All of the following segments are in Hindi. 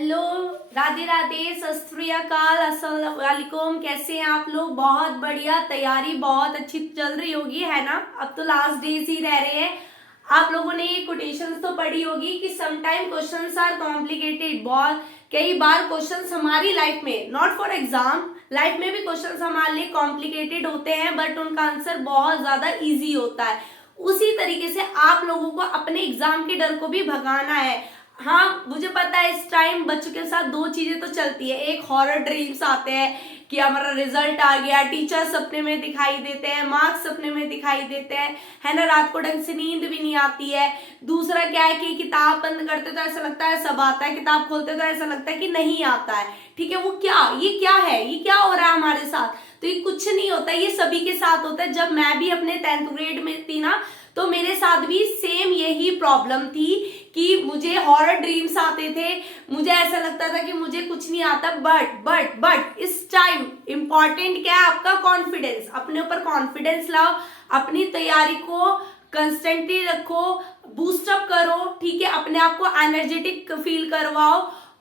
हेलो, राधे राधे, सत श्री अकाल, अस्सलाम वालेकुम। कैसे हैं आप लोग? बहुत बढ़िया, तैयारी बहुत अच्छी चल रही होगी, है ना? अब तो लास्ट डेज ही रह रहे हैं। आप लोगों ने ये कोटेशंस तो पढ़ी होगी कि समटाइम क्वेश्चंस आर कॉम्प्लिकेटेड। बहुत कई बार क्वेश्चंस हमारी लाइफ में, नॉट फॉर एग्जाम, लाइफ में भी क्वेश्चंस हमारे लिए कॉम्प्लिकेटेड होते हैं, बट उनका आंसर बहुत ज्यादा ईजी होता है। उसी तरीके से आप लोगों को अपने एग्जाम के डर को भी भगाना है। हाँ, मुझे पता है इस टाइम बच्चों के साथ दो चीजें तो चलती है। एक, हॉरर ड्रीम्स आते हैं कि हमारा रिजल्ट आ गया, टीचर सपने में दिखाई देते हैं, मार्क्स सपने में दिखाई देते हैं, है ना? रात को ढंग से नींद भी नहीं आती है। दूसरा क्या है कि किताब बंद करते तो ऐसा लगता है सब आता है, किताब खोलते तो ऐसा लगता है कि नहीं आता है। ठीक है, वो क्या, ये क्या है, ये क्या हो रहा है हमारे साथ? तो ये कुछ नहीं होता, ये सभी के साथ होता है। जब मैं भी अपने 10th ग्रेड में थी ना, तो मेरे साथ भी सेम यही प्रॉब्लम थी कि मुझे हॉरर ड्रीम्स आते थे। मुझे ऐसा लगता था कि मुझे कुछ नहीं आता। बट इस टाइम इंपॉर्टेंट क्या है? आपका कॉन्फिडेंस। अपने ऊपर कॉन्फिडेंस लाओ, अपनी तैयारी को कंस्टेंटली रखो, बूस्टअप करो। ठीक है, अपने आप को एनर्जेटिक फील करवाओ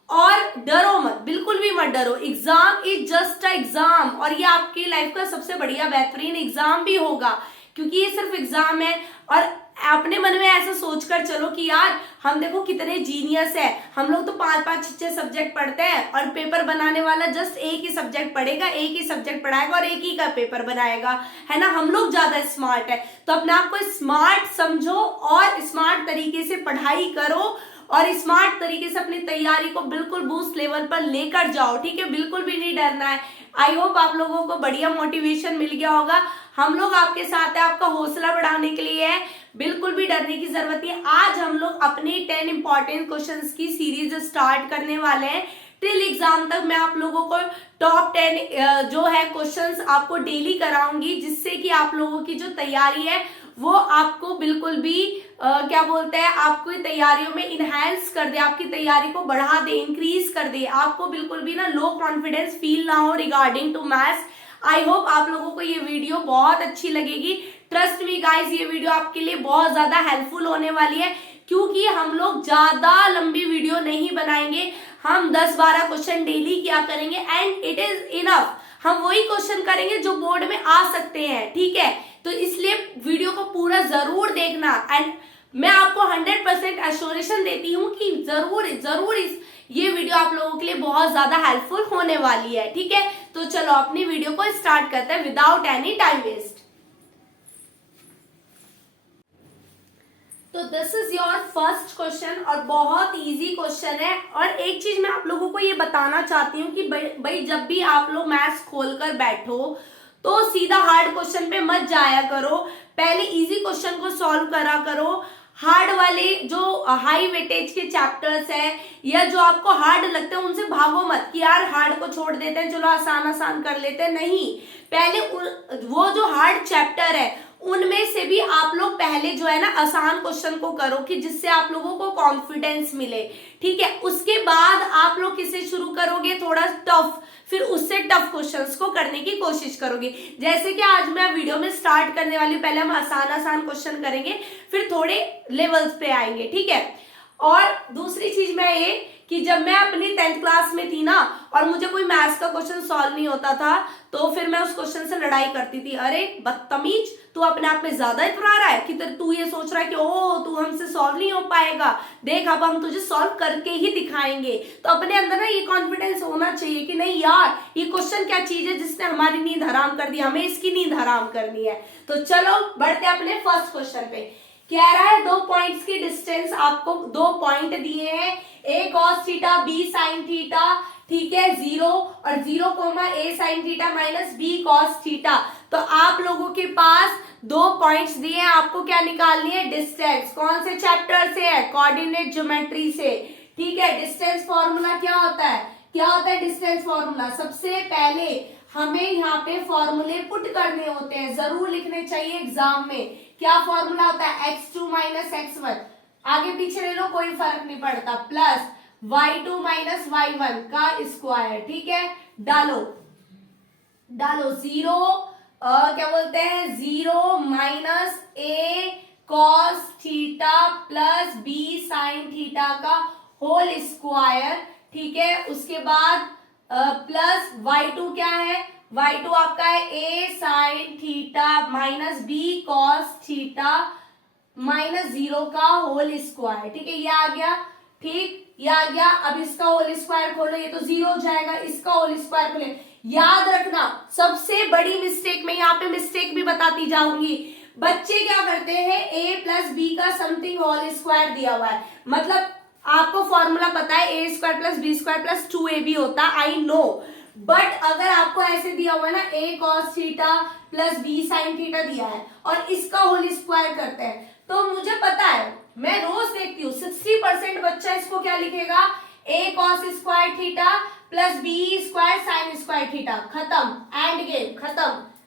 और डरो मत, बिल्कुल भी मत डरो। Exam is just a exam, और ये आपकी लाइफ का सबसे बढ़िया बेहतरीन एग्जाम भी होगा, क्योंकि ये सिर्फ एग्जाम है। और अपने मन में ऐसा सोचकर चलो कि यार हम देखो कितने जीनियस है, हम लोग तो 5-5 6 सब्जेक्ट पढ़ते हैं और पेपर बनाने वाला जस्ट एक ही सब्जेक्ट पढ़ेगा, एक ही सब्जेक्ट पढ़ाएगा और एक ही का पेपर बनाएगा, है ना? हम लोग ज्यादा स्मार्ट है। तो अपने आप को स्मार्ट समझो और स्मार्ट तरीके से पढ़ाई करो और स्मार्ट तरीके से अपनी तैयारी को बिल्कुल बूस्ट लेवल पर लेकर जाओ। ठीक है, बिल्कुल भी नहीं डरना है। आई होप आप लोगों को बढ़िया मोटिवेशन मिल गया होगा। हम लोग आपके साथ है, आपका हौसला बढ़ाने के लिए है, बिल्कुल भी डरने की जरूरत नहीं है। आज हम लोग अपने 10 इंपॉर्टेंट क्वेश्चंस की सीरीज स्टार्ट करने वाले हैं। टिल एग्जाम तक मैं आप लोगों को टॉप 10 जो है क्वेश्चंस आपको डेली कराऊंगी, जिससे कि आप लोगों की जो तैयारी है वो आपको बिल्कुल भी क्या बोलते हैं, आपकी तैयारियों में इनहेंस कर दे, आपकी तैयारी को बढ़ा दे, इंक्रीज कर दे। आपको बिल्कुल भी ना लो कॉन्फिडेंस फील ना हो regarding to maths. I hope आप लोगों को ये वीडियो बहुत अच्छी लगेगी। ट्रस्ट मी गाइस, ये वीडियो आपके लिए बहुत ज्यादा हेल्पफुल होने वाली है, क्योंकि हम लोग ज्यादा लंबी वीडियो नहीं बनाएंगे। हम 10-12 क्वेश्चन डेली किया करेंगे एंड इट इज इनफ। हम वही क्वेश्चन करेंगे जो बोर्ड में आ सकते हैं। ठीक है, तो इसलिए वीडियो को पूरा जरूर देखना एंड मैं आपको 100% एश्योरेशन देती हूँ कि जरूर जरूर ये वीडियो आप लोगों के लिए बहुत ज्यादा हेल्पफुल होने वाली है। ठीक है, तो चलो अपनी वीडियो को स्टार्ट करते हैं विदाउट एनी टाइम वेस्ट। तो this is your first question और बहुत इजी क्वेश्चन है। और एक चीज मैं आप लोगों को ये बताना चाहती हूँ कि भाई जब भी आप लोग मैथ्स खोलकर बैठो तो सीधा हार्ड क्वेश्चन पे मत जाया करो, पहले इजी क्वेश्चन को सॉल्व करा करो। हार्ड वाले जो हाई वेटेज के चैप्टर्स है या जो आपको हार्ड लगते हैं उनसे भागो मत कि यार हार्ड को छोड़ देते हैं, चलो आसान आसान कर लेते हैं। नहीं, पहले वो जो हार्ड चैप्टर है उनमें से भी आप लोग पहले जो है ना आसान क्वेश्चन को करो, कि जिससे आप लोगों को कॉन्फिडेंस मिले। ठीक है, उसके बाद आप लोग किसे शुरू करोगे, थोड़ा टफ, फिर उससे टफ क्वेश्चंस को करने की कोशिश करोगे। जैसे कि आज मैं वीडियो में स्टार्ट करने वाली हूँ, पहले हम आसान आसान क्वेश्चन करेंगे, फिर थोड़े लेवल्स पे आएंगे। ठीक है, और दूसरी चीज मैं ये कि जब मैं अपनी 10th क्लास में थी ना और मुझे कोई मैथ्स का क्वेश्चन सॉल्व नहीं होता था, तो फिर मैं उस क्वेश्चन से लड़ाई करती थी। अरे बदतमीज, तू अपने आप में ज्यादा इतरा रहा है कि तू ये सोच रहा है कि ओ तू हमसे सॉल्व नहीं हो पाएगा, देख अब हम तुझे सॉल्व करके ही दिखाएंगे। तो अपने अंदर ना ये कॉन्फिडेंस होना चाहिए कि नहीं यार, ये क्वेश्चन क्या चीज है जिसने हमारी नींद हराम कर दी, हमें इसकी नींद हराम करनी है। तो चलो बढ़ते अपने फर्स्ट क्वेश्चन पे। कह रहा है 2 पॉइंट्स की डिस्टेंस, आपको 2 पॉइंट दिए हैं, a cos theta b sin theta. ठीक है, 0 और 0, a sin theta minus b cos theta. तो आप लोगों के पास 2 पॉइंट्स दिए हैं, आपको क्या निकालनी है, डिस्टेंस। कौन से चैप्टर से है, कोऑर्डिनेट ज्योमेट्री से। ठीक है, डिस्टेंस फॉर्मूला क्या होता है, क्या होता है डिस्टेंस फॉर्मूला? सबसे पहले हमें यहाँ पे फॉर्मूले पुट करने होते हैं, जरूर लिखने चाहिए एग्जाम में। क्या फॉर्मूला होता है, x2 माइनस x1, आगे पीछे ले लो कोई फर्क नहीं पड़ता, प्लस y2 माइनस y1 का स्क्वायर। ठीक है, डालो 0 क्या बोलते हैं, 0 minus a cos theta plus b sin theta का होल स्क्वायर। ठीक है। उसके बाद प्लस y2 क्या है, y2 आपका है a sine theta minus b cos theta minus 0 का होल स्क्वायर। ठीक है, ये आ गया। ठीक, ये आ गया। अब इसका होल स्क्वायर खोलो, ये तो 0 हो जाएगा। इसका होल स्क्वायर खोले। याद रखना सबसे बड़ी मिस्टेक, मैं यहाँ पे मिस्टेक भी बताती जाऊंगी। बच्चे क्या करते हैं, a प्लस बी का समथिंग होल स्क्वायर दिया हुआ है, मतलब आपको फॉर्मूला पता है A square plus B square plus 2ab होता है, आई नो। बट अगर आपको ऐसे दिया हुआ है ना, a cos theta plus b sin theta दिया है और इसका होल स्क्वायर करते हैं, तो मुझे पता है, मैं रोज देखती हूँ 60% बच्चा इसको क्या लिखेगा, a cos square theta plus b square sine square theta, खत्म, एंड गेम,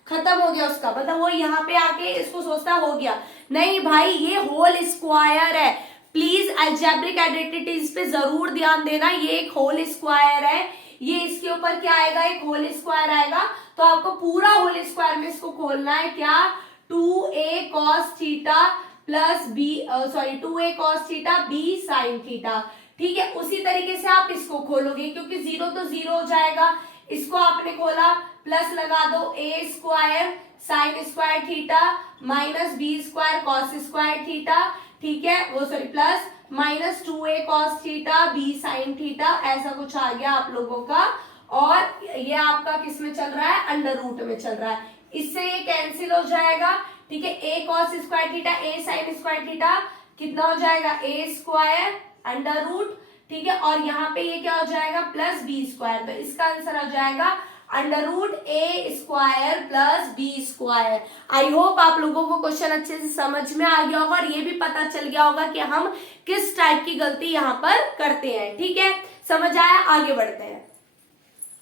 खत्म हो गया उसका, मतलब वो यहाँ पे आके इसको सोचता हो गया। नहीं भाई, ये होल स्क्वायर है। प्लीज अलजेब्रिक आइडेंटिटीज पे जरूर ध्यान देना, ये एक होल स्क्वायर है, ये इसके ऊपर क्या आएगा, एक होल स्क्वायर आएगा। तो आपको पूरा होल स्क्वायर में इसको खोलना है, क्या, 2a cos theta plus b, sorry 2a cos theta b sin theta. ठीक है, उसी तरीके से आप इसको खोलोगे, क्योंकि 0 तो 0 हो जाएगा। इसको आपने खोला, प्लस लगा दो a square sine square theta minus b square cos square theta. ठीक है, वो sorry plus minus 2a cos theta b sin theta, ऐसा कुछ आ गया आप लोगों का। और ये आपका किस में चल रहा है, अंडर रूट में चल रहा है, इससे ये कैंसिल हो जाएगा। ठीक है, a cos square theta a sin square theta कितना हो जाएगा, a स्क्वायर अंडर रूट। ठीक है, और यहाँ पे ये क्या हो जाएगा, प्लस b स्क्वायर, तो इसका आंसर हो जाएगा under root A square plus B square. I hope आप लोगों को क्वेश्चन अच्छे से समझ में आ गया होगा और ये भी पता चल गया होगा कि हम किस टाइप की गलती यहाँ पर करते हैं। ठीक है, समझ आया, आगे बढ़ते हैं।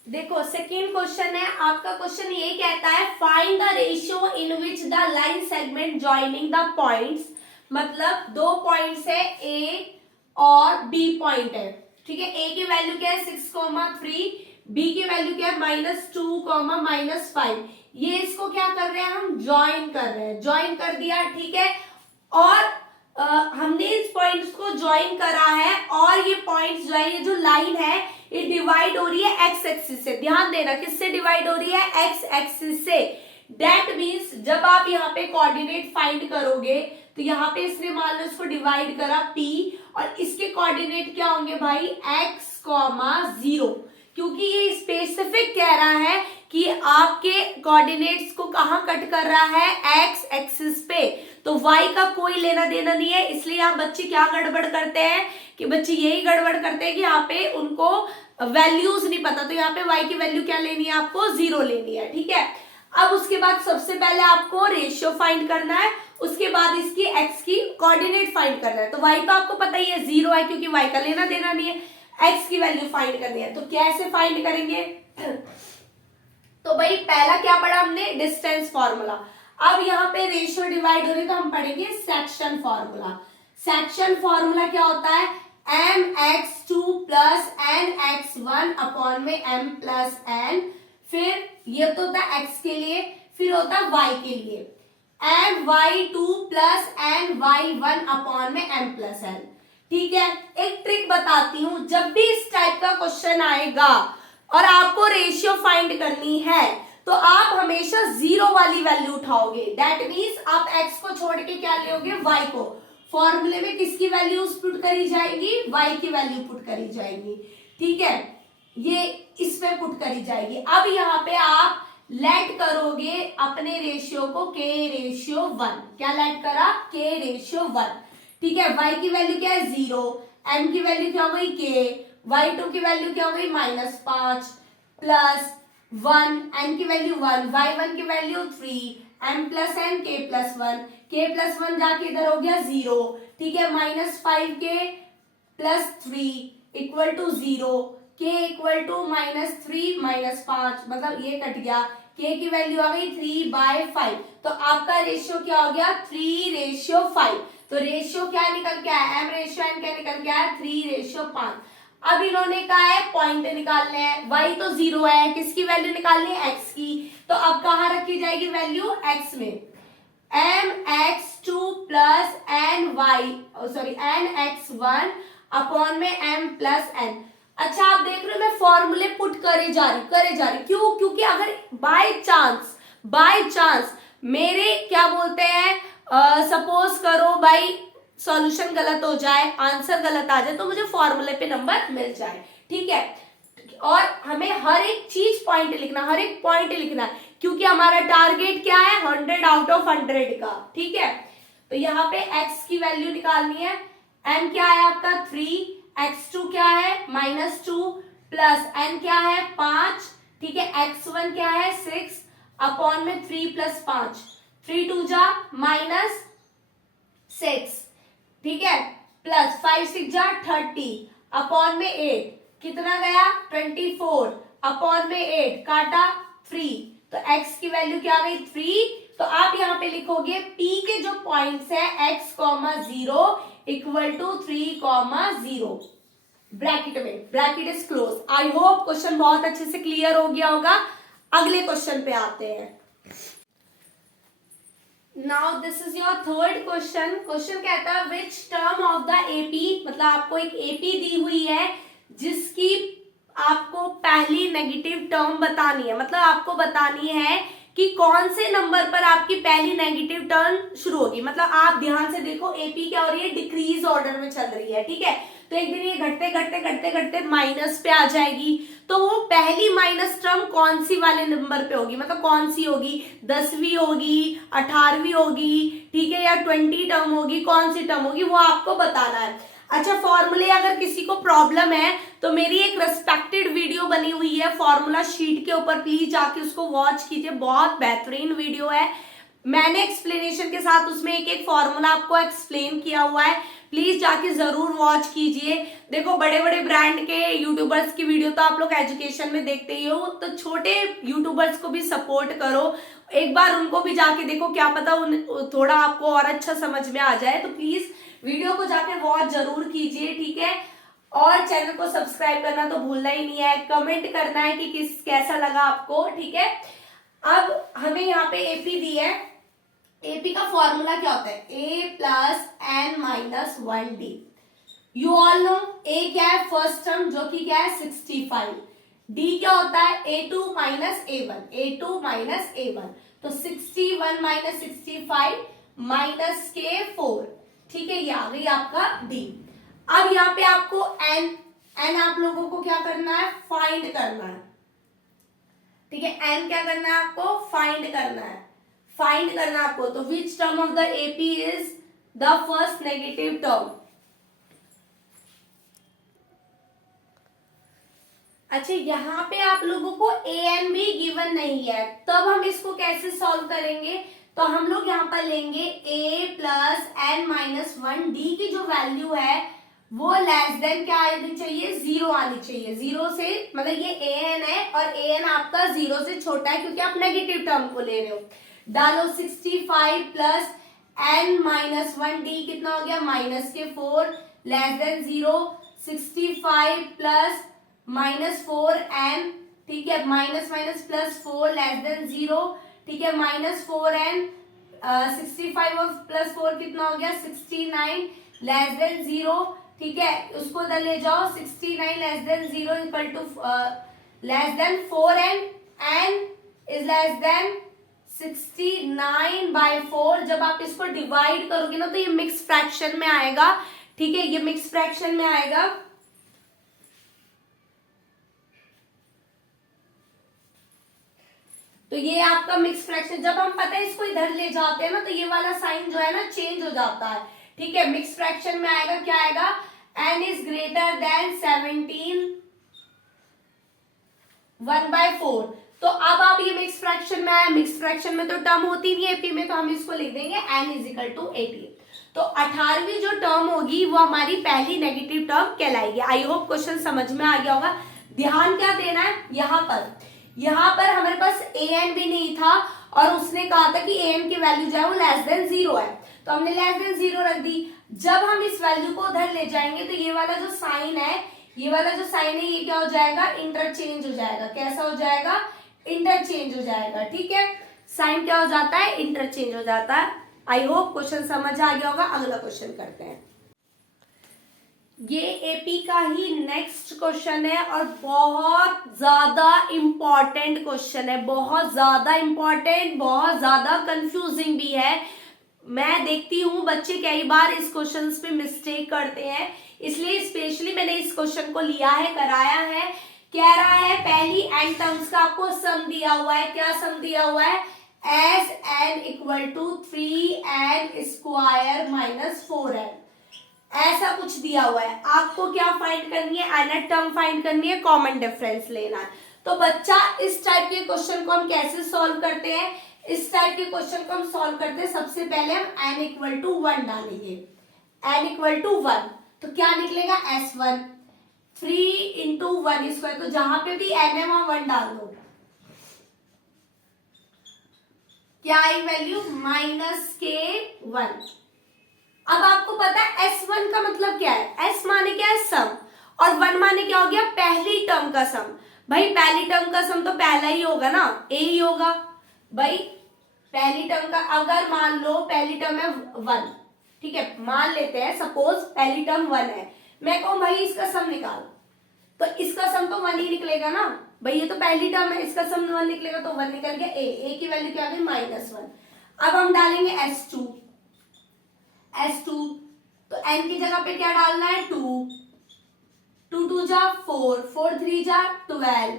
देखो सेकेंड क्वेश्चन है आपका, क्वेश्चन ये कहता है find the ratio in which the line segment joining the points, मतलब दो पॉइंट्स है a और b पॉइंट है। ठीक है, a की वैल्यू क्या है 6,3, b की वैल्यू क्या है -2, -5। ये इसको क्या कर रहे हैं, हम ज्वाइन कर रहे हैं, ज्वाइन कर दिया। ठीक है, और हमने इस पॉइंट्स को ज्वाइन करा है और ये पॉइंट्स जो है, ये जो लाइन है ये डिवाइड हो रही है एक्स एक्सिस से। ध्यान देना, किससे डिवाइड हो रही है, एक्स एक्सिस से। दैट मीन्स जब आप यहाँ पे कोऑर्डिनेट फाइंड करोगे तो यहाँ पे इसने मान लो इसको डिवाइड करा p और इसके कोऑर्डिनेट क्या होंगे भाई, x, 0, क्योंकि ये स्पेसिफिक कह रहा है कि आपके कोऑर्डिनेट्स को कहां कट कर रहा है, एक्स एक्सिस पे, तो y का कोई लेना देना नहीं है। इसलिए यहाँ बच्चे क्या गड़बड़ करते हैं कि बच्चे यही गड़बड़ करते हैं कि यहाँ पे उनको वैल्यूज नहीं पता, तो यहाँ पे y की वैल्यू क्या लेनी है, आपको 0 लेनी है। ठीक है, अब उसके बाद सबसे पहले आपको रेशियो फाइंड करना है, उसके बाद इसकी x की कोऑर्डिनेट फाइंड करना है। तो y का आपको पता ही है 0 है, क्योंकि y का लेना देना नहीं है, x की वैल्यू फाइंड करनी है। तो कैसे फाइंड करेंगे, तो भाई पहला क्या पढ़ा हमने, डिस्टेंस फॉर्मूला। अब यहाँ पे रेशियो डिवाइड हो रही है तो हम पढ़ेंगे सेक्शन फॉर्मूला। सेक्शन फॉर्मूला क्या होता है, mx2 प्लस nx1 अपॉन में m प्लस n, फिर ये तो होता है x के लिए, फिर होता है y के लिए my2 प्लस ny1 अपॉन में m प्लस n। ठीक है, एक ट्रिक बताती हूं, जब भी इस टाइप का क्वेश्चन आएगा और आपको रेशियो फाइंड करनी है तो आप हमेशा 0 वाली वैल्यू उठाओगे। दैट मीन्स आप x को छोड़ के क्या लोगे, y को। फॉर्मूले में किसकी वैल्यू पुट करी जाएगी, y की वैल्यू पुट करी जाएगी। ठीक है, ये इस पे पुट करी जाएगी। अब यहाँ पे आप लेट करोगे अपने रेशियो को k/1, क्या लेट करा, k/1। ठीक है, y की वैल्यू क्या है 0, m की वैल्यू क्या हो गई k, y2 की वैल्यू क्या हो गई -5 प्लस 1, n की वैल्यू 1, y1 की value 3, m plus n k plus 1, k plus 1 जाके इधर हो गया 0। ठीक है, -5k plus 3 equal to 0, k equal to -3 -5, मतलब ये कट गया, k की वैल्यू आ गई 3/5। तो आपका रेशियो क्या हो गया, 3/5। तो रेशियो क्या निकल के आया, m रेशियो n क्या निकल के आया, 3/5। अब इन्होंने कहा है पॉइंट निकालने हैं, y तो 0 है, किसकी वैल्यू निकालनी है, x की। तो अब कहाँ रखी जाएगी वैल्यू, x में, mx2 प्लस nx1 अपॉन में m प्लस n। अच्छा आप देख रहे हो मैं फॉर्मूले पुट करे जा रही क्यों? क्योंकि अगर बाय चांस मेरे क्या बोलते हैं, सपोज करो भाई सॉल्यूशन गलत हो जाए, आंसर गलत आ जाए, तो मुझे फॉर्मूले पे नंबर मिल जाए, ठीक है। और हमें हर एक चीज पॉइंट लिखना, हर एक पॉइंट लिखना है, क्योंकि हमारा टारगेट क्या है 100 आउट ऑफ 100 का, ठीक है। तो यहाँ पे x की वैल्यू निकालनी है, m क्या है आपका 3, x2 क्या है -2 प्लस n क्या है 5, ठीक है, x1 क्या है 6 अपॉन में 3 प्लस 5, 3 2 जा -6, ठीक है, प्लस 5 6 जा 30 अपॉन में 8 कितना गया 24 अपॉन में 8 काटा 3, तो x की वैल्यू क्या गई 3। तो आप यहां पे लिखोगे p के जो पॉइंट्स है x, 0 इक्वल टू 3, 0 ब्रैकेट में, bracket is close. I hope question बहुत अच्छे से क्लियर हो गया होगा। अगले क्वेश्चन पे आते हैं। Now this is your third question. Question कहता है which term of the AP, मतलब आपको एक एपी दी हुई है जिसकी आपको पहली नेगेटिव टर्म बतानी है, मतलब आपको बतानी है कि कौन से नंबर पर आपकी पहली नेगेटिव टर्म शुरू होगी। मतलब आप ध्यान से देखो एपी क्या हो रही है, डिक्रीज ऑर्डर में चल रही है, ठीक है। तो एक दिन ये घटते माइनस पे आ जाएगी, तो वो पहली माइनस टर्म कौन सी वाले नंबर पे होगी, मतलब कौन सी होगी, 10वीं होगी, 18वीं होगी, ठीक है, या 20 टर्म होगी, कौन सी टर्म होगी वो आपको बताना है। अच्छा फॉर्मूले अगर किसी को प्रॉब्लम है तो मेरी एक रेस्पेक्टेड वीडियो बनी हुई है फॉर्मूला शीट के ऊपर, प्लीज जाके उसको वॉच कीजिए, बहुत बेहतरीन वीडियो है। मैंने एक्सप्लेनेशन के साथ उसमें एक एक फॉर्मूला आपको एक्सप्लेन किया हुआ है, प्लीज जाके जरूर वॉच कीजिए। देखो बड़े बड़े ब्रांड के यूट्यूबर्स की वीडियो तो आप लोग एजुकेशन में देखते ही हो, तो छोटे यूट्यूबर्स को भी सपोर्ट करो, एक बार उनको भी जाके देखो, क्या पता थोड़ा आपको और अच्छा समझ में आ जाए। तो प्लीज वीडियो को जाके वॉच जरूर कीजिए, ठीक है। और चैनल को सब्सक्राइब करना तो भूलना ही नहीं है, कमेंट करना है कि कैसा लगा आपको, ठीक है। अब हमें यहाँ पे एपी दी है, एपी का फॉर्मूला क्या होता है, a plus n minus 1d। You all know a क्या है फर्स्ट टर्म जो कि क्या है 65, d क्या होता है a2 माइनस a1, तो 61 माइनस 65 माइनस के 4, ठीक है, ये आ गई आपका d। अब यहाँ पे आपको n आप लोगों को क्या करना है, फाइंड करना है, ठीक है, n क्या करना है आपको, फाइंड करना आपको। तो which term of the AP is the first negative term. अच्छा यहाँ पे आप लोगों को ए एन भी गिवन नहीं है, तब हम इसको कैसे सॉल्व करेंगे, तो हम लोग यहाँ पर लेंगे a plus n minus 1d की जो वैल्यू है वो लेस देन क्या आनी चाहिए, 0 आनी चाहिए। 0 से मतलब ये ए एन है और ए एन आपका 0 से छोटा है क्योंकि आप नेगेटिव टर्म को ले रहे हो। डालो 65 प्लस एन माइनस 1d कितना हो गया माइनस के 4 लेस देन 0, 65 प्लस -4n, ठीक है, minus minus plus 4 less than 0, ठीक है, -4n, 65 और प्लस 4 कितना हो गया 69 लेस देन 0, ठीक है, उसको इधर ले जाओ 69 less than 0 equal to less than 4n, n is less than 69/4। जब आप इसको डिवाइड करोगे ना तो ये मिक्स फ्रैक्शन में आएगा, ठीक है, ये मिक्स फ्रैक्शन में आएगा। तो ये आपका मिक्स फ्रैक्शन, जब हम पता है इसको इधर ले जाते हैं ना तो ये वाला साइन जो है ना चेंज हो जाता है, ठीक है, मिक्स फ्रैक्शन में आएगा, क्या आएगा, n इज ग्रेटर देन 17 1/4। तो अब आप ये मिक्स फ्रैक्शन में आया, मिक्स फ्रैक्शन में तो टर्म होती नहीं है एपी में, तो हम इसको लिख देंगे n इज इक्वल टू 18। तो 18वीं जो टर्म होगी वो हमारी पहली नेगेटिव टर्म कहलाएगी। आई होप क्वेश्चन समझ में आ गया होगा। ध्यान क्या देना है, यहाँ पर हमारे पास ए एन भी नहीं था और उसने कहा था कि ए एन की वैल्यू जो है वो लेस देन 0 है, तो हमने लेस देन 0 रख दी। जब हम इस वैल्यू को उधर ले जाएंगे तो ये वाला जो साइन है ये क्या हो जाएगा, इंटरचेंज हो जाएगा। कैसा हो जाएगा, इंटरचेंज हो जाएगा, ठीक है, साइन क्या हो जाता है, इंटरचेंज हो जाता है। आई होप क्वेश्चन समझ आ गया होगा। अगला क्वेश्चन करते हैं। ये एपी का ही नेक्स्ट क्वेश्चन है और बहुत ज्यादा इंपॉर्टेंट क्वेश्चन है, बहुत ज्यादा इंपॉर्टेंट, बहुत ज्यादा कंफ्यूजिंग भी है। मैं देखती हूँ बच्चे कई बार इस क्वेश्चन पे मिस्टेक करते हैं, इसलिए स्पेशली मैंने इस क्वेश्चन को लिया है, कराया है। कह रहा है पहली एन टर्म्स का आपको सम दिया हुआ है। क्या सम दिया हुआ है? S N equal to 3n square minus 4n, ऐसा कुछ दिया हुआ है। आपको क्या फाइंड करनी है? nth टर्म फाइंड करनी है, कॉमन डिफरेंस लेना है। तो बच्चा इस टाइप के क्वेश्चन को हम कैसे सॉल्व करते हैं? इस टाइप के क्वेश्चन को हम सॉल्व करते हैं, सबसे पहले हम n इक्वल टू 1 डालेंगे। n इक्वल टू 1 तो क्या निकलेगा? s1 3 इंटू 1 स्क्वायर, तो जहां पे भी n है वहां 1 डाल दो। क्या आई वैल्यू? माइनस के 1। अब आपको पता है S1 का मतलब क्या है? S माने क्या है? सम, और 1 माने क्या हो गया? पहली टर्म का सम। भाई पहली टर्म का सम तो पहला ही होगा ना, a ही होगा। भाई पहली टर्म का अगर मान लो पहली टर्म है 1, ठीक है, मान लेते हैं सपोज पहली टर्म 1 है, मैं कहूं भाई इसका सम निकाल, तो इसका सम तो 1 ही निकलेगा ना। भाई ये तो पहली टर्म है, इसका सम 1 निकलेगा, तो 1 निकल गया। a की वैल्यू क्या आ गई? -1। अब हम डालेंगे S2 तो n की जगह पे क्या डालना है? 2 2 जा 4 4 3 जा 12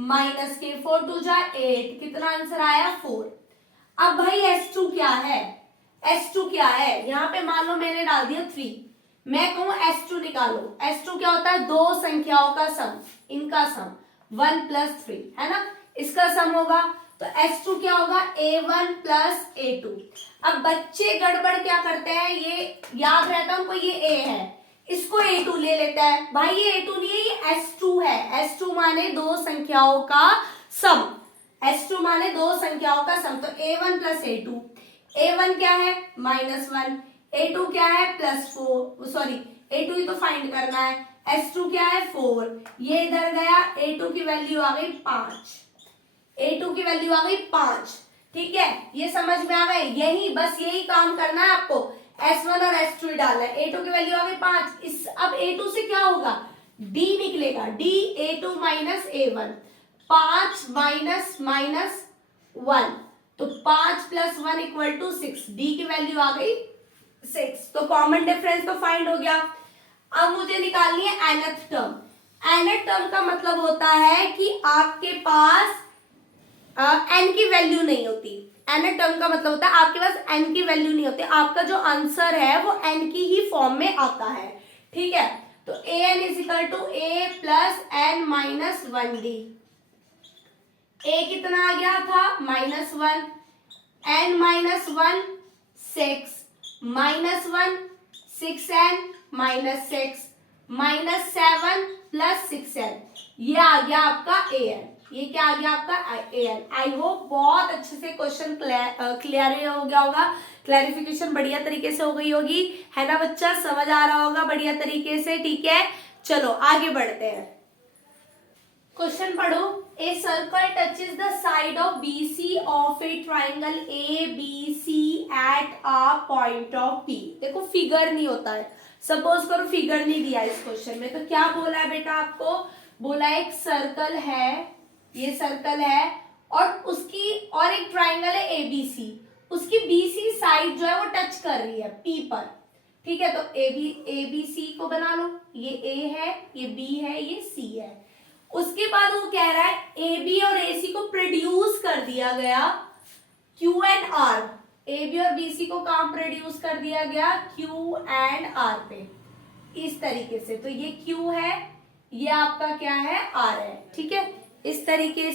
माइनस के 4 2 जा 8, कितना आंसर आया? 4। अब भाई S2 क्या है? S2 क्या है? यहाँ पे मान लो मैंने डाल दिया 3, मैं कहूं S2 निकालो। S2 क्या होता है? दो संख्याओं का सम, इनका सम 1 + 3 है ना, इसका सम होगा। तो S2 क्या होगा? A1 + A2। अब बच्चे गड़बड़ क्या करते हैं, ये याद रहता है उनको ये A है, इसको A2 ले लेता है। भाई ये A2 नहीं है, ये S2 है। S2 माने दो संख्याओं का सम, S2 माने दो संख्याओं का सम। तो A1 + A2, A1 क्या है? -1, A2 क्या है? +4, सॉरी A2 ही तो फाइंड करना है। S2 क्या है? 4, ये इधर गया, A2 की वैल्यू आ गई 5, A2 की वैल्यू आ गई 5। ठीक है, ये समझ में आ गए? यही बस यही काम करना है आपको, S1 और S2 डालना है। A2 की वैल्यू आ गई 5। इस अब A2 से क्या होगा? D निकलेगा, D A2 minus A1, 5 minus -1, तो 5 + 1 = 6। D की वैल्यू आ गई 6, तो कॉमन डिफरेंस तो फाइंड हो गया। अब मुझे निकालनी है nth टर्म। nth टर्म का मतलब होता है कि आपके पास n की वैल्यू नहीं होती। nth टर्म का मतलब होता है आपके पास n की वैल्यू नहीं होती, आपका जो आंसर है वो n की ही फॉर्म में आता है। ठीक है, तो an = a + n - 1d। a कितना आ गया था? -1, n - 1 6, -1 6n - 6 -7 + 6n, ये आ गया आपका an। ये क्या आ गया आपका? an। आई होप बहुत अच्छे से क्वेश्चन क्लियर हो गया होगा, क्लैरिफिकेशन बढ़िया तरीके से हो गई होगी, है ना बच्चा? समझ आ रहा होगा बढ़िया तरीके से। ठीक है, चलो आगे बढ़ते हैं। क्वेश्चन पढ़ो। A circle touches the side of BC of A triangle ABC at a point of P। देखो फिगर नहीं होता है, सपोज करो फिगर नहीं दिया इस क्वेश्चन में, तो क्या बोला है बेटा आपको? बोला एक सर्कल है, ये सर्कल है और उसकी और एक ट्राइंगल है ABC, उसकी BC साइड जो है वो टच कर रही है P पर। ठीक है, तो ABC को बना लो, ये A है, ये B है, ये C है। उसके बाद वो कह रहा है AB और AC को प्रोड्यूस कर दिया गया Q एंड R। AB और BC को काम प्रोड्यूस कर दिया गया Q एंड R पे, इस तरीके से। तो ये Q है, ये आपका क्या है? R है। ठीक है, इस तरीके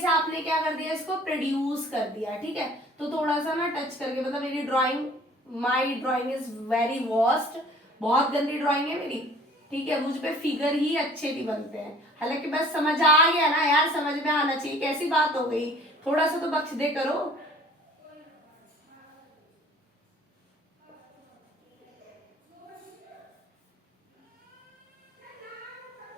से आपने क्या कर दिया? इसको प्रोड्यूस कर दिया। ठीक है, तो थोड़ा सा ना टच करके, मतलब मेरी drawing, my drawing is very worst, बहुत गंदी ड्राइंग है मेरी। ठीक है, मुझ पे फिगर ही अच्छे नहीं बनते हैं, हालांकि बस समझ आ गया ना यार, समझ में आना चाहिए, कैसी बात हो गई, थोड़ा सा तो बख्श दे करो।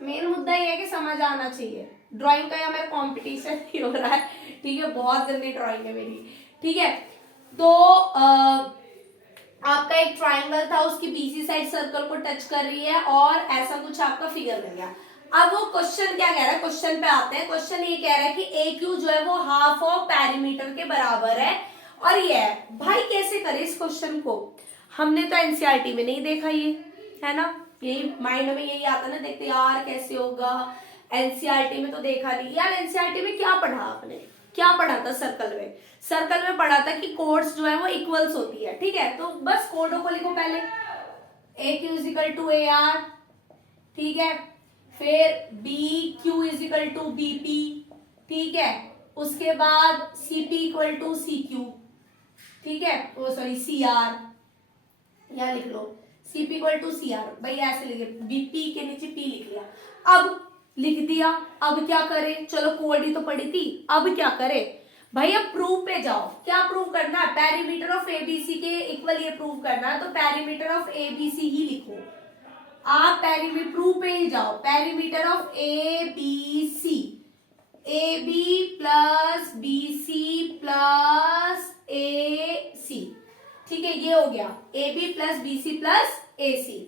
मेन मुद्दा ये है कि समझ आना चाहिए। ड्राइंग का या मेरा कंपटीशन नहीं हो रहा है, ठीक है, बहुत गंदी ड्राइंग है मेरी। ठीक है, तो आपका एक ट्राइंगल था, उसकी बीसी साइड सर्कल को टच कर रही है और ऐसा कुछ आपका फिगर बन गया। अब वो क्वेश्चन क्या कह रहा है, क्वेश्चन पे आते हैं। क्वेश्चन ये कह रहा है कि ए क्यू जो है वो हाफ ऑफ पेरीमीटर के बराबर है और ये है। भाई कैसे करें इस क्वेश्चन को, हमने तो एनसीईआरटी में नहीं देखा ये, है ना, यही माइंड में यही आता ना, देखते यार कैसे होगा, एनसीईआरटी में तो देखा नहीं यार। एनसीईआरटी में क्या पढ़ा आपने, क्या पढ़ा था सर्कल में, सर्कल में पढ़ा था कि कोड्स जो है वो इक्वल्स होती है, ठीक है। तो बस कोडों को लिखो पहले, A Q is equal to A R, ठीक है, फिर B Q is equal to B P, ठीक है, उसके बाद C P equal to C Q, ठीक है, वो सॉरी सी आर, यहां लिख लो C P equal to C R, भाई ऐसे लिखे, बीपी के नीचे पी लिख लिया। अब लिख दिया, अब क्या करें, चलो कोड ही तो पड़ी थी, अब क्या करें भाई, अब प्रूफ पे जाओ। क्या प्रूव करना है, पेरीमीटर ऑफ एबीसी के इक्वल ये प्रूव करना है, तो पेरीमीटर ऑफ एबीसी ही लिखो आप, पेरीमीटर प्रूफ पे ही जाओ, perimeter of A B C, A B plus B C plus A C, ठीक है, ये हो गया A B plus B C plus A C.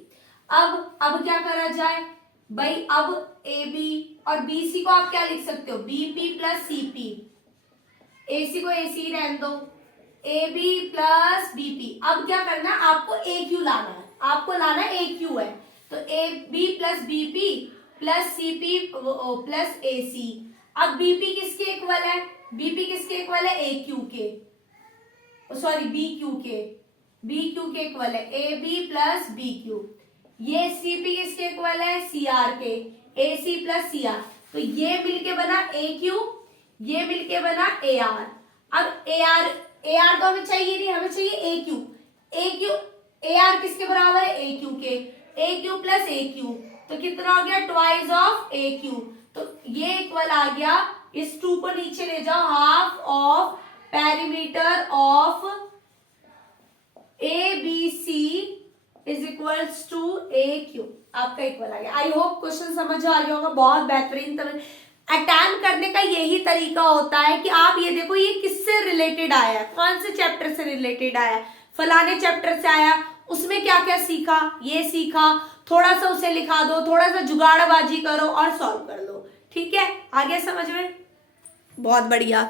अब क्या करा जाए भाई, अब ए बी और बी सी को आप क्या लिख सकते हो, B P plus C P, A C को ए सी रहने दो, A B plus B P. अब क्या करना है, आपको ए क्यू लाना है, आपको लाना ए क्यू है, तो A B plus B P plus C P plus A C. अब बीपी किसके इक्वल है, बीपी किसके इक्वल है, ए क्यू के, सॉरी बी क्यू के, बी क्यू के इक्वल है A B plus B Q. ये सी पी किसके इक्वल है, सी आर के, ए सी प्लस सी आर। तो ये मिलके बना ए क्यू, ये मिलके बना ए आर। अब ए आर तो हमें चाहिए नहीं, हमें चाहिए A Q, A Q A R किसके बराबर है, ए क्यू के, A Q plus A Q, तो कितना हो गया, ट्वाइस ऑफ ए क्यू। तो ये इक्वल आ गया, इस 2 को नीचे ले जाओ, half of perimeter of A B C is equals to A Q, आपका इक्वल आ गया। आई होप क्वेश्चन समझ आ गया होगा, बहुत बेहतरीन। अटेम्प्ट करने का यही तरीका होता है कि आप ये देखो ये किससे रिलेटेड आया, कौन से चैप्टर से रिलेटेड आया, फलाने चैप्टर से आया, उसमें क्या क्या सीखा, ये सीखा, थोड़ा सा उसे लिखा दो, थोड़ा सा जुगाड़बाजी करो और सॉल्व कर लो, ठीक है, आगे समझ में, बहुत बढ़िया।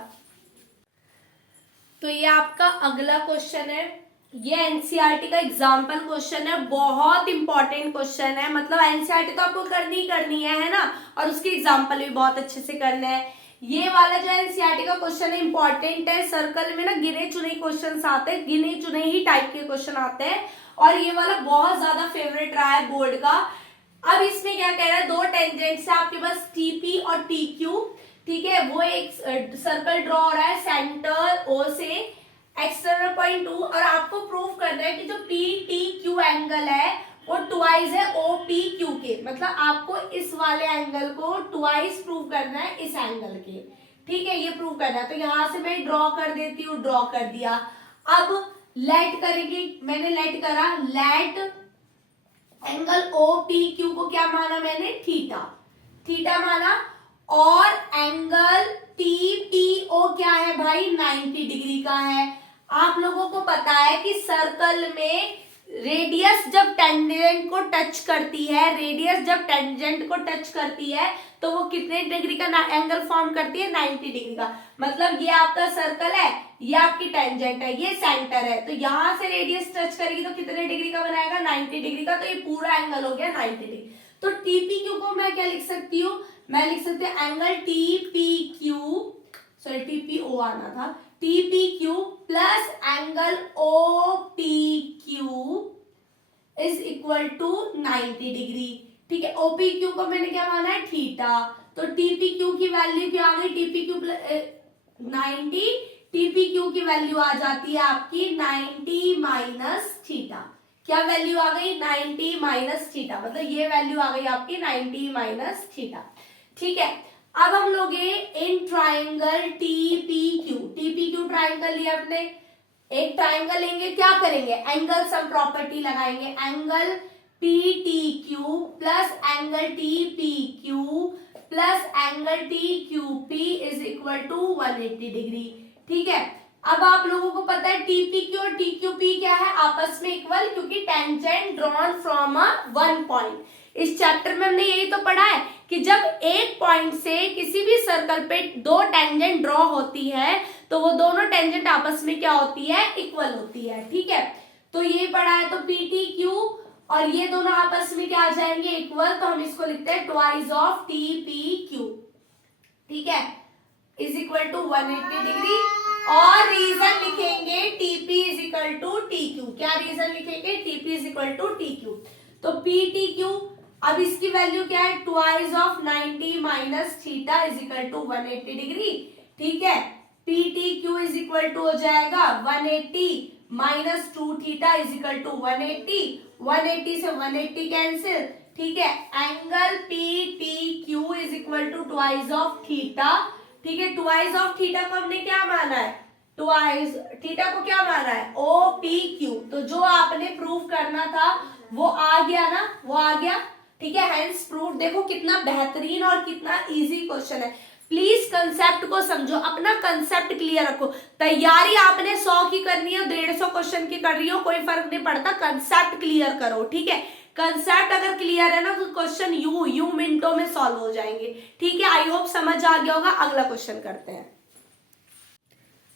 तो ये आपका अगला क्वेश्चन है, ये एनसीईआरटी का एग्जाम्पल क्वेश्चन है, बहुत इंपॉर्टेंट क्वेश्चन है, मतलब एनसीईआरटी तो आपको करनी है ना, और उसके एग्जाम्पल भी बहुत अच्छे से करने हैं। ये वाला जो एनसीईआरटी का क्वेश्चन है इंपॉर्टेंट है, सर्कल में ना गिने चुने क्वेश्चन आते हैं, गिने चुने ही टाइप के क्वेश्चन आते हैं, और ये वाला बहुत ज्यादा फेवरेट रहा है बोर्ड का। अब इसमें क्या कह रहा है, 2 टेंजेंट्स है आपके पास टीपी और टीक्यू, ठीक है, वो एक सर्कल ड्रॉ हो रहा है सेंटर ओ से, एक्सटर्नल पॉइंट 2, और आपको प्रूव करना है कि जो पी टी क्यू एंगल है वो ट्वाइस है ओ पी क्यू के, मतलब आपको इस वाले एंगल को ट्वाइस प्रूव करना है इस एंगल के, ठीक है, ये प्रूव करना है। तो यहां से मैं ड्रॉ कर देती हूँ, ड्रॉ कर दिया। अब लेट करेंगे, मैंने लेट करा, let angle O P Q को क्या माना मैंने, थीटा, थीटा माना, और एंगल टी पी ओ क्या है भाई, 90 डिग्री का है। आप लोगों को पता है कि सर्कल में रेडियस जब टेंजेंट को टच करती है, रेडियस जब टेंजेंट को टच करती है तो वो कितने डिग्री का एंगल फॉर्म करती है, 90 डिग्री का। मतलब ये आपका सर्कल है, ये आपकी टेंजेंट है, ये सेंटर है, तो यहां से रेडियस टच करेगी तो कितने डिग्री का बनाएगा, 90 डिग्री का। तो ये पूरा एंगल हो गया 90 डिग्री। तो टीपी क्यू को मैं क्या लिख सकती हूँ, मैं लिख सकती हूँ angle TP Q, sorry TP O आना था, TP Q plus angle O P Q is equal to 90 degree, ठीक है। ओपी क्यू को मैंने क्या माना है, थीटा, तो टीपी क्यू की वैल्यू क्या आ गई, टीपी क्यू 90, टीपी क्यू की वैल्यू आ जाती है आपकी 90 माइनस थीटा, क्या वैल्यू आ गई, 90 माइनस थीटा, मतलब ये वैल्यू आ गई आपकी 90 माइनस थीटा, ठीक है। अब हम लोग इन ट्राइंगल टीपीक्यू ट्राइंगल लिया अपने, एक ट्राइंगल लेंगे, क्या करेंगे, एंगल सम प्रॉपर्टी लगाएंगे, angle P T Q plus angle T P Q plus angle T Q P is equal to 180 degree, ठीक है। अब आप लोगों को पता है TPQ और TQP क्या है, आपस में इक्वल, क्योंकि tangent drawn from a one point. इस चैप्टर में हमने यही तो पढ़ा है कि जब एक पॉइंट से किसी भी सर्कल पे दो टेंजेंट ड्रॉ होती है तो वो दोनों टेंजेंट आपस में क्या होती है, इक्वल होती है। ठीक है, तो ये पढ़ा है। तो PTQ और ये दोनों आपस में क्या आ जाएंगे, इक्वल। तो हम इसको लिखते हैं ट्वाइस ऑफ TPQ। ठीक है, इज इक्वल टू 180 डिग्री। और रीजन लिखेंगे TP is equal to TQ। क्या रीजन लिखेंगे, TP is equal to TQ। तो PTQ, अब इसकी वैल्यू क्या है, twice of 90 minus theta is equal to 180 degree. ठीक है, PTQ इज इक्वल टू हो जाएगा 180 minus 2 theta is equal to 180। 180 से 180 कैंसिल। ठीक है, angle PTQ is equal to twice of theta. ठीक है, ट्वाइस ऑफ थीटा को हमने क्या माना है, ट्वाइस थीटा को क्या माना है, OPQ। तो जो आपने प्रूव करना था वो आ गया ना, वो आ गया। ठीक है, हेंस प्रूफ। देखो कितना बेहतरीन और कितना इजी क्वेश्चन है। प्लीज कंसेप्ट को समझो, अपना कंसेप्ट क्लियर रखो। तैयारी आपने 100 की करनी है, 150 क्वेश्चन की कर रही हो, कोई फर्क नहीं पड़ता, कंसेप्ट क्लियर करो। ठीक है, कंसेप्ट अगर क्लियर है ना तो क्वेश्चन यू मिनटों में सॉल्व हो जाएंगे। ठीक है, आई होप समझ आ गया होगा। अगला क्वेश्चन करते हैं।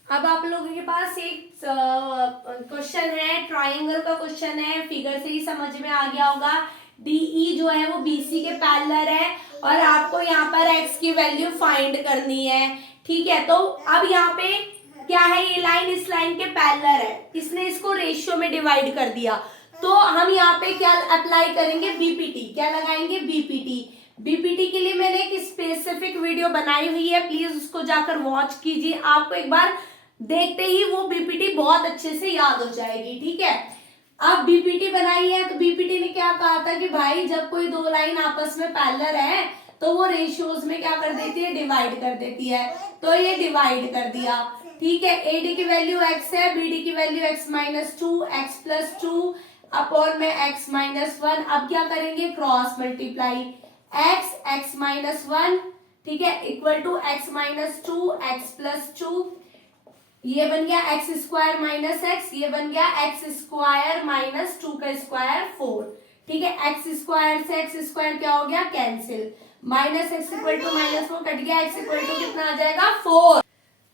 अब आप लोगों के पास एक क्वेश्चन है, ट्राइंगल का क्वेश्चन है, फिगर से ही समझ में आ गया होगा। DE जो है वो BC के पैरेलल है और आपको यहाँ पर x की वैल्यू फाइंड करनी है। ठीक है, तो अब यहाँ पे क्या है, ये लाइन इस लाइन के पैरेलल है, इसने इसको रेशियो में डिवाइड कर दिया। तो हम यहाँ पे क्या अप्लाई करेंगे, BPT। क्या लगाएंगे, BPT। BPT के लिए मैंने एक स्पेसिफिक वीडियो बनाई हुई है, प्लीज उसको जाकर वॉच कीजिए। आपको एक बार देखते ही वो BPT बहुत अच्छे से याद हो जाएगी। ठीक है, अब BPT बनाई है तो BPT ने क्या कहा था कि भाई जब कोई दो लाइन आपस में पैरेलल है तो वो रेशियोज में क्या कर देती है, डिवाइड कर देती है। तो ये डिवाइड कर दिया। ठीक है, AD की वैल्यू x है, BD की value x minus 2, x plus 2 upon में x माइनस 1। अब क्या करेंगे, क्रॉस मल्टीप्लाई, x माइनस 1, ठीक है, equal to x minus 2, x plus 2। ये बन गया एक्स स्क्वायर माइनस एक्स, ये बन गया एक्स स्क्वायर माइनस 2 का स्क्वायर 4। ठीक है, एक्स स्क्वायर से एक्स स्क्वायर क्या हो गया, cancel. Minus X equal to minus 4 cut गया, एक्स इक्वल टू कितना आ जाएगा, 4।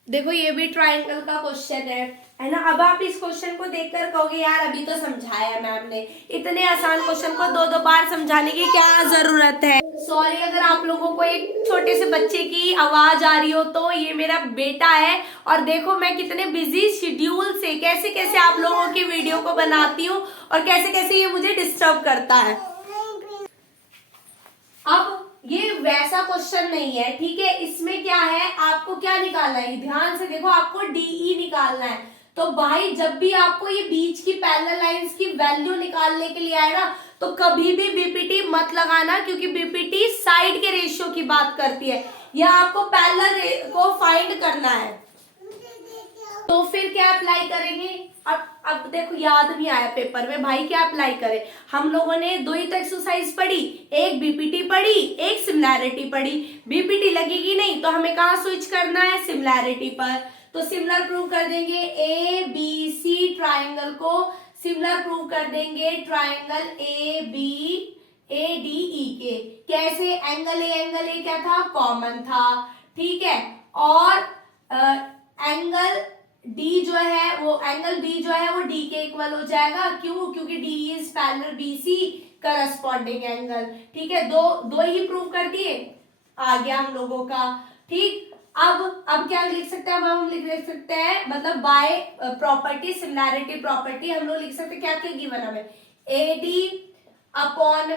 देखो ये भी ट्राइंगल का क्वेश्चन है ना। अब आप इस क्वेश्चन को देखकर कहोगे यार अभी तो समझाया मैम ने, इतने आसान क्वेश्चन को दो दो बार समझाने की क्या जरूरत है। सॉरी अगर आप लोगों को एक छोटे से बच्चे की आवाज आ रही हो, तो ये मेरा बेटा है और देखो मैं कितने बिजी शेड्यूल से कैसे कैसे आप लोगों की वीडियो को बनाती हूँ और कैसे कैसे ये मुझे डिस्टर्ब करता है। अब ये वैसा क्वेश्चन नहीं है। ठीक है, इसमें क्या है, आपको क्या निकालना है, ध्यान से देखो, आपको DE निकालना है। तो भाई जब भी आपको ये बीच की पैरेलल लाइंस की वैल्यू निकालने के लिए आए ना, तो कभी भी BPT मत लगाना, क्योंकि BPT साइड के रेशियो की बात करती है। यह आपको पैरेलल को फाइंड करना है। तो फिर क्या अप्लाई करेंगे, अब देखो याद नहीं आया पेपर में, भाई क्या अप्लाई करें। हम लोगों ने दो ही तो एक्सरसाइज पढ़ी, एक BPT पढ़ी, एक सिमिलैरिटी पढ़ी। BPT लगेगी नहीं तो हमें कहाँ स्विच करना है, सिमिलैरिटी पर। तो सिमिलर प्रूव कर देंगे, ABC ट्राइंगल को सिमिलर प्रूव कर देंगे ट्राइंगल ADE के। कैसे, एंगल A क्या था, कॉमन था। ठीक है, और एंगल D जो है वो, एंगल B जो है वो D के इक्वल हो जाएगा। क्यों, क्योंकि D is parallel BC corresponding angle. ठीक है, दो ही प्रूव कर दिए, आ गया हम लोगों का। ठीक, अब क्या लिख सकते हैं, हम लिख सकते हैं, मतलब बाय प्रॉपर्टी, सिमिलैरिटी प्रॉपर्टी हम लोग लिख सकते हैं। क्या क्या गिवन हमें, AD अपॉन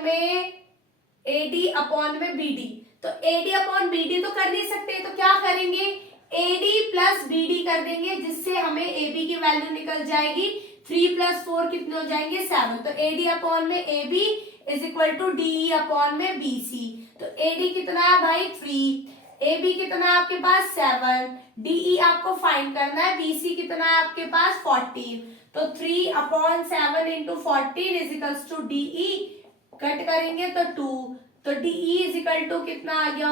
में BD। तो AD अपॉन BD तो कर नहीं सकते, तो क्या करेंगे, AD प्लस BD कर देंगे, जिससे हमें AB की वैल्यू निकल जाएगी। 3 प्लस 4 कितने हो जाएंगे, 7। तो AD अपॉन में AB is equal to DE upon में BC। तो AD कितना है भाई, 3, AB कितना है आपके पास, 7, DE आपको फाइंड करना है, BC कितना है आपके पास, 14। तो 3 upon 7 into 14 is equals to DE, cut करेंगे तो 2। तो DE इज इक्वल टू कितना आ गया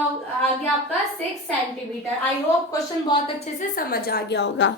आपका 6 सेंटीमीटर। आई होप क्वेश्चन बहुत अच्छे से समझ आ गया होगा।